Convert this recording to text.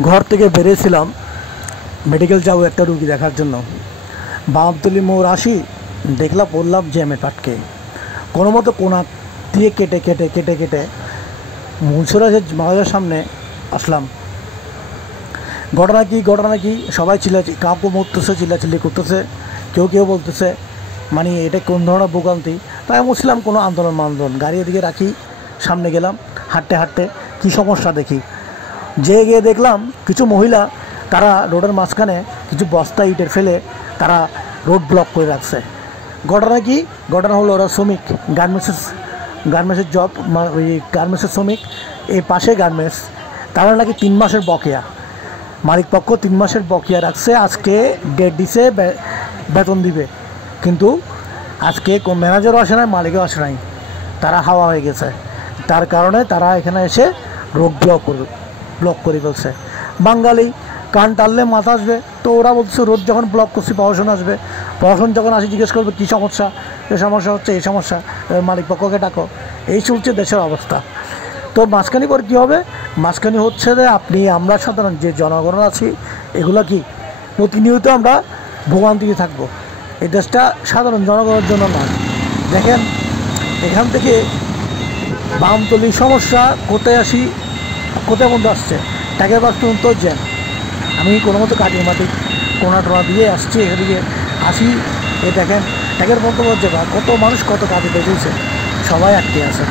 ঘর থেকে বেরিয়েছিলাম মেডিকেল যাবো একটা রুগী দেখার জন্য। বামতলি মোড় আসি, দেখলাম পড়লাম জ্যামে পাটকে কোনো মতো কোনা দিয়ে কেটে কেটে কেটে কেটে মুন্সিরাজের মাজারের সামনে আসলাম। ঘটনা কি সবাই কাউকে মরতেছে, চিল্লাচিল্লি করতেছে, কেউ বলতেছে মানে এটা কোন ধরনের ভোগান্তি। তাই আমি বলছিলাম কোনো আন্দোলন গাড়ি এদিকে রাখি, সামনে গেলাম হাঁটতে হাঁটতে কী সমস্যা দেখি। গিয়ে দেখলাম কিছু মহিলা তারা রোডের মাঝখানে কিছু বস্তা ইটের ফেলে তারা রোড ব্লক করে রাখছে। ঘটনা হলো ওরা শ্রমিক, গার্মেন্টসের জব, ওই গার্মেন্টসের শ্রমিক, এই পাশে গার্মেন্টস, তারা নাকি 3 মাসের বকেয়া, মালিকপক্ষ 3 মাসের বকেয়া রাখছে। আজকে ডেট দিছে বেতন দিবে, কিন্তু আজকে কোন ম্যানেজারও আসে নাই, মালিকও আসে নাই, তারা হাওয়া হয়ে গেছে। তার কারণে তারা এখানে এসে রোড ব্লক করে ফেলছে। বাঙালি কান টানলে মাথা আসবে, তো ওরা বলছে রোড যখন ব্লক করছি প্রশাসন আসবে, প্রশাসন যখন আসে জিজ্ঞেস করবে কী সমস্যা, এই সমস্যা, মালিক পক্ষকে ডাকো। এই চলছে দেশের অবস্থা। তো মাঝখানি পর কী হবে, মাঝখানি হচ্ছে যে আমরা সাধারণ যে জনগণ আছি এগুলো কি প্রতিনিয়ত আমরা ভোগান্তিতে থাকবো। এই দেশটা সাধারণ জনগণের জন্য নয়। দেখেন এখান থেকে বামতলি সমস্যা কোথায় মধ্যে আসছে, ট্যাগের বাস পর্যন্ত জ্যাম। আমি কোনো মতো কাটিয়ে মাটি কোনা টোনা দিয়ে আসছি, এদিকে আসি, দেখেন ট্যাগের মতো কত মানুষ কত কাজে বেরিয়েছে, সবাই আটকে আছে।